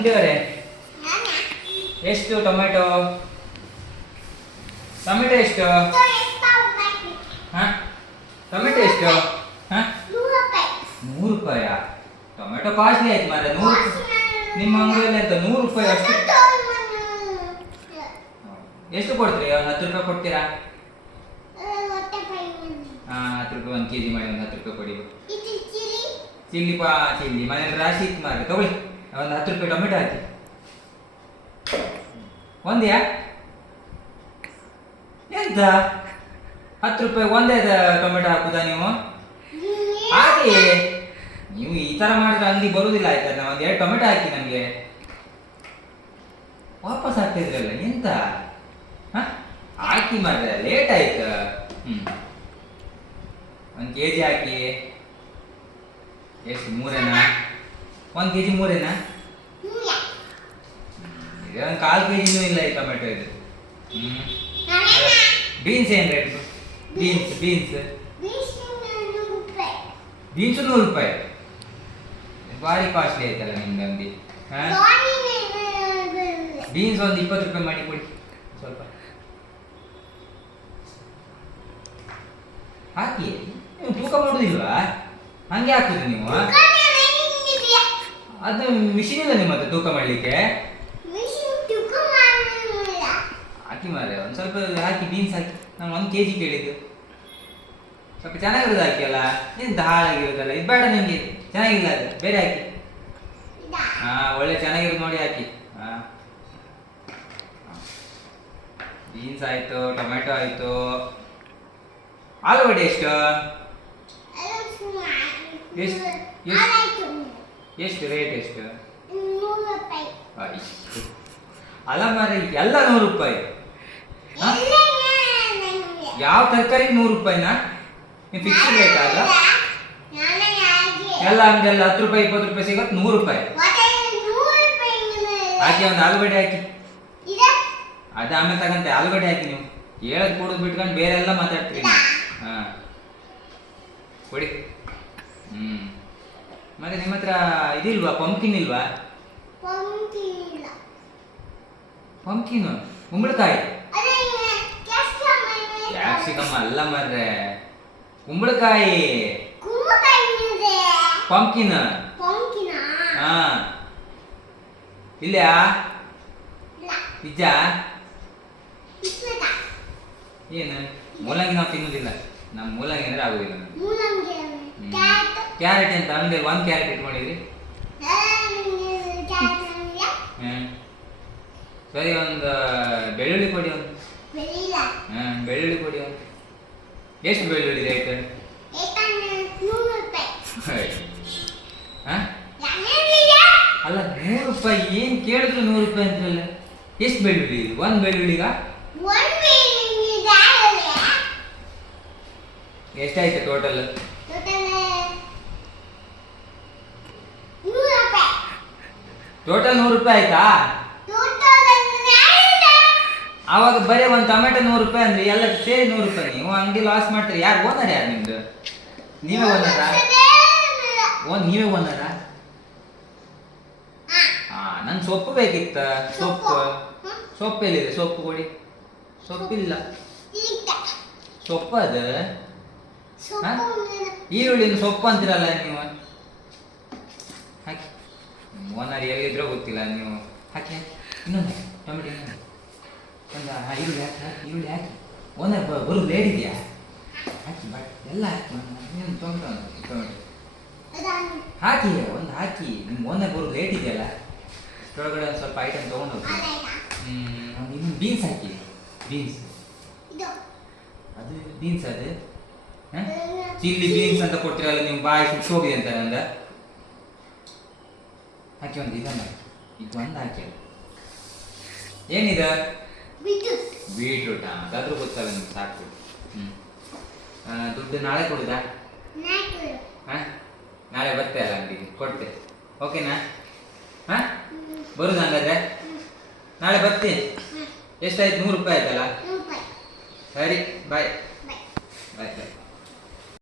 ಅಂಗಡಿಯವರೇ ಎಷ್ಟು tomato tomato ಎಷ್ಟು ಹಾಂ ಟೊಮೆಟೊ ಎಷ್ಟು ಹಾಂ 100 ರೂಪಾಯಾ ಟೊಮೆಟೊ ಕಾಸ್ಟ್ಲಿ ಆಯ್ತು ಮಾರ್ರೆ 100 ನಿಮ್ಮ ಅಂಗಡಿಯಲ್ಲಿ ಅಂತ 100 ರೂಪಾಯಿ ಅಷ್ಟು ಎಷ್ಟು ಕೊಡ್ತೀರಿ ಒಂದು 10 ರೂಪಾಯಿ ಕೊಡ್ತೀರಾ ಹಾಂ 10 ರೂಪಾಯಿ 1 kg ಮಾಡಿ ಒಂದು 10 ರೂಪಾಯಿ ಕೊಡಿ ಚಿಲ್ಲಿ ಚಿಲ್ಲಿ ಮನೇಲಿ ರಾಶಿ ಇತ್ತು ಮಾರ್ರೆ ತಗೊಳ್ಳಿ ಒಂದು 10 ರೂಪಾಯಿ ಟೊಮೆಟೊ ಹಾಕಿ ಒಂದ್ಯಾ ಎಂತ 10 ರೂಪಾಯಿ ಒಂದೇ ಟೊಮೆಟೊ ಹಾಕುದಾ ನೀವು ಹಾಕಿ ನೀವು ಈ ತರ ಮಾಡಿದ್ರೆ ಅಂಗಡಿ ಬರುದಿಲ್ಲ ಆಯ್ತಾ ನಾವು ಒಂದು 2 ಟೊಮೆಟೊ ಹಾಕಿ ನಮಗೆ ವಾಪಸ್ ಹಾಕ್ತಿದ್ರಲ್ಲ ಎಂತ ಹಾಕಿ ಮಾರ್ರೆ ಲೇಟ್ ಆಯ್ತು 1 kg ಹಾಕಿ ಎಷ್ಟು 3 1 kg 3 ಒಂದು 1/4 kg ಇಲ್ಲ ಈ ಟೊಮೆಟೊ ಇದು ಬೀನ್ಸ್ ಏನು ರೇಟ್ ಬೀನ್ಸ್ ಬೀನ್ಸ್ 100 ರೂಪಾಯಿ ಭಾರಿ ಕಾಸ್ಟ್ಲಿ ಆಯ್ತಲ್ಲ ನಿಮ್ದು ಅಂಗಡಿ ಬೀನ್ಸ್ ಒಂದು 20 ರೂಪಾಯಿ ಮಾಡಿ ಕೊಡಿ ಸ್ವಲ್ಪ ಹಾಕಿ ನೀವು ತೂಕ ಮಾಡುದಿಲ್ವಾ ಹಂಗೆ ಹಾಕುದು ನೀವು ಅದು ಮಿಷಿನ್ ಇಲ್ಲ ನಿಮ್ಮ ಹತ್ರ ತೂಕ ಮಾಡಲಿಕ್ಕೆ ಹಾಕಿ ಮಾರ್ರೆ ಒಂದು ಸ್ವಲ್ಪ ಹಾಕಿ ಬೀನ್ಸ್ ಹಾಕಿ ನಾನು 1 kg ಕೇಳಿದ್ದು ಸ್ವಲ್ಪ ಚೆನ್ನಾಗಿರೋದು ಹಾಕಿ ಅಲ್ಲ ಎಂತ ಹಾಳಾಗಿರೋದಲ್ಲ ಇದು ಬೇಡ ನಿಮಗೆ ಚೆನ್ನಾಗಿಲ್ಲ ಅದು ಬೇರೆ ಹಾಕಿ ಒಳ್ಳೆ ಚೆನ್ನಾಗಿರೋದು ನೋಡಿ ಹಾಕಿ ಬೀನ್ಸ್ ಆಯ್ತು ಟೊಮೆಟೊ ಆಯ್ತು ಆಲೂಗಡ್ಡೆ ಎಷ್ಟು ಎಷ್ಟು ರೇಟ್ ಎಷ್ಟು ಅಲ್ಲ ಮಾರ್ರೆ ಎಲ್ಲ 100 ರೂಪಾಯಿ ಯಾವ ತರಕಾರಿ 100 ರೂಪಾಯಿನಾ ನೀವು ಫಿಕ್ಸ್ಡ್ ರೇಟ್ ಅಲ್ಲ ಎಲ್ಲ ಅಂಗಡಿಯಲ್ಲಿ 10 ರೂಪಾಯಿ 20 ರೂಪಾಯಿ ಸಿಗತ್ತೆ 100 ರೂಪಾಯಿ ಹಾಕಿ ಒಂದು ಆಲೂಗಡ್ಡೆ ಹಾಕಿ ಅದು ಆಮೇಲೆ ತಗಂತೆ ಆಲೂಗಡ್ಡೆ ಹಾಕಿ ನೀವು ಹೇಳೋದು ಕೊಡೋದು ಬಿಟ್ಕೊಂಡು ಬೇರೆ ಎಲ್ಲ ಮಾತಾಡ್ತೀರಿ ಹಾಂ ಕೊಡಿ ಮತ್ತೆ ನಿಮ್ಮ ಹತ್ರ ಇದಿಲ್ವಾ ಪಂಪ್ಕಿನ್ ಇಲ್ವಾ ಪಂಪ್ಕಿನ್ ಕುಂಬಳಕಾಯಿ ಕ್ಯಾಪ್ಸಿಕಮ್ ಅಲ್ಲ ಮಾರ್ರೆ ಕುಂಬಳಕಾಯಿ ಪಂಪ್ಕಿನ್ ಹಾ ಇಲ್ಲಯಾ ಪಿಜ್ಜಾ ಏನು ಮೂಲಂಗಿ ನಾವು ತಿನ್ನುವುದಿಲ್ಲ ನಮ್ಮ ಮೂಲಂಗಿ ಅಂದ್ರೆ ಆಗುದಿಲ್ಲ ಕ್ಯಾರೆಟ್ ಅಂತ ಅಂಗಡಿಯಲ್ಲಿ 1 ಕ್ಯಾರೆಟ್ ಇಟ್ಕೊಂಡಿದ್ರಿ ಸರಿ ಒಂದು ಬೆಳ್ಳುಳ್ಳಿ ಕೊಡಿ ಒಂದು ಬೆಳ್ಳುಳ್ಳಿ ಕೊಡಿ ಒಂದು ಎಷ್ಟು ಬೆಳ್ಳುಳ್ಳಿ ರೇಟ್ ಅಲ್ಲ 100 ರೂಪಾಯಿ ಏನು ಕೇಳಿದ್ರು 100 ರೂಪಾಯಿ ಅಂತಾರಲ್ಲ ಎಷ್ಟು ಬೆಳ್ಳುಳ್ಳಿ ಇದು ಒಂದು ಬೆಳ್ಳುಳ್ಳಿಗ ಎಷ್ಟಾಯ್ತು ಟೋಟಲ್ ಟೋಟಲ್ 100 ರೂಪಾಯಿ ಆಯ್ತಾ ಆವಾಗ ಬರೀ ಒಂದು ಟೊಮೆಟೊ 100 ರೂಪಾಯಿ ಅಂದ್ರೆ ಎಲ್ಲ ಸೇರಿ 100 ರೂಪಾಯಿ ನೀವು ಅಂಗಡಿ ಲಾಸ್ ಮಾಡ್ತೀರಿ ಯಾರು ಓನರ್ ಯಾರು ನಿಮ್ದು ನೀವೇ ಓನರಾ ನೀವೇ ಓನರಾ ನನ್ ಸೊಪ್ಪು ಬೇಕಿತ್ತ ಸೊಪ್ಪು ಎಲ್ಲಿದೆ ಸೊಪ್ಪು ಕೊಡಿ ಸೊಪ್ಪಿಲ್ಲ ಸೊಪ್ಪು ಅದು ಈರುಳ್ಳಿನ ಸೊಪ್ಪು ಅಂತೀರಲ್ಲ ನೀವು ಹಾಕಿ ಓನರ್ ಎಲ್ಲಿದ್ರೋ ಗೊತ್ತಿಲ್ಲ ನೀವು ಹಾಕಿ ಇನ್ನೊಂದು ಟೊಮೆಟೊ ಇನ್ನೊಂದು ಒಂದು ಈರುಳ್ಳಿ ಹಾಕಿ ಈರುಳ್ಳಿ ಹಾಕಿ ಓನರ್ ಬರೋದು ಲೇಟ್ ಇದೆಯಾ ಹಾಕಿ ಬಟ್ ಎಲ್ಲ ಹಾಕಿ ಇನ್ನೊಂದು ಟೊಮೆಟೊ ಹಾಕಿ ಒಂದು ಹಾಕಿ ನಿಮ್ಮ ಓನರ್ ಬರೋದು ಲೇಟ್ ಇದೆಯಲ್ಲ ಅಷ್ಟೊಳಗಡೆ ಒಂದು ಸ್ವಲ್ಪ ಐಟಮ್ ತೊಗೊಂಡು ಹೋಗಿ ಇನ್ನೊಂದು ಬೀನ್ಸ್ ಹಾಕಿ ಬೀನ್ಸ್ ಅದು ಬೀನ್ಸ್ ಅದು ಚಿಲ್ಲಿ ಬೀನ್ಸ್ ಅಂತ ಕೊಟ್ಟಿರಲ್ಲ ನೀವು ಬಾಯಿ ಸುಟ್ಟು ಹೋಗಿದೆ ಅಂತ ನಂದ ಹಾಕಿ ಒಂದು ಇದನ್ನು ಇದು ಒಂದು ಹಾಕಿ ಏನಿದೆ ಬೀಟ್ರೂಟ್ ಅದಾದ್ರೂ ಗೊತ್ತಲ್ಲ ನಿಮ್ಗೆ ಸಾಕು ದುಡ್ಡು ನಾಳೆ ಕೊಡುದಾ ನಾಳೆ ಬರ್ತೆ ಅಲ್ಲ ಅಂಗಡಿಗೆ ಕೊಡ್ತೆ ಓಕೆನಾ ಬರುದು ಹಂಗಾದ್ರೆ ನಾಳೆ ಬರ್ತೀನಿ ಎಷ್ಟಾಯ್ತು 100 ರೂಪಾಯಿ ಆಯ್ತಲ್ಲ ಸರಿ ಬಾಯ್ ಬಾಯ್ ಬಾಯ್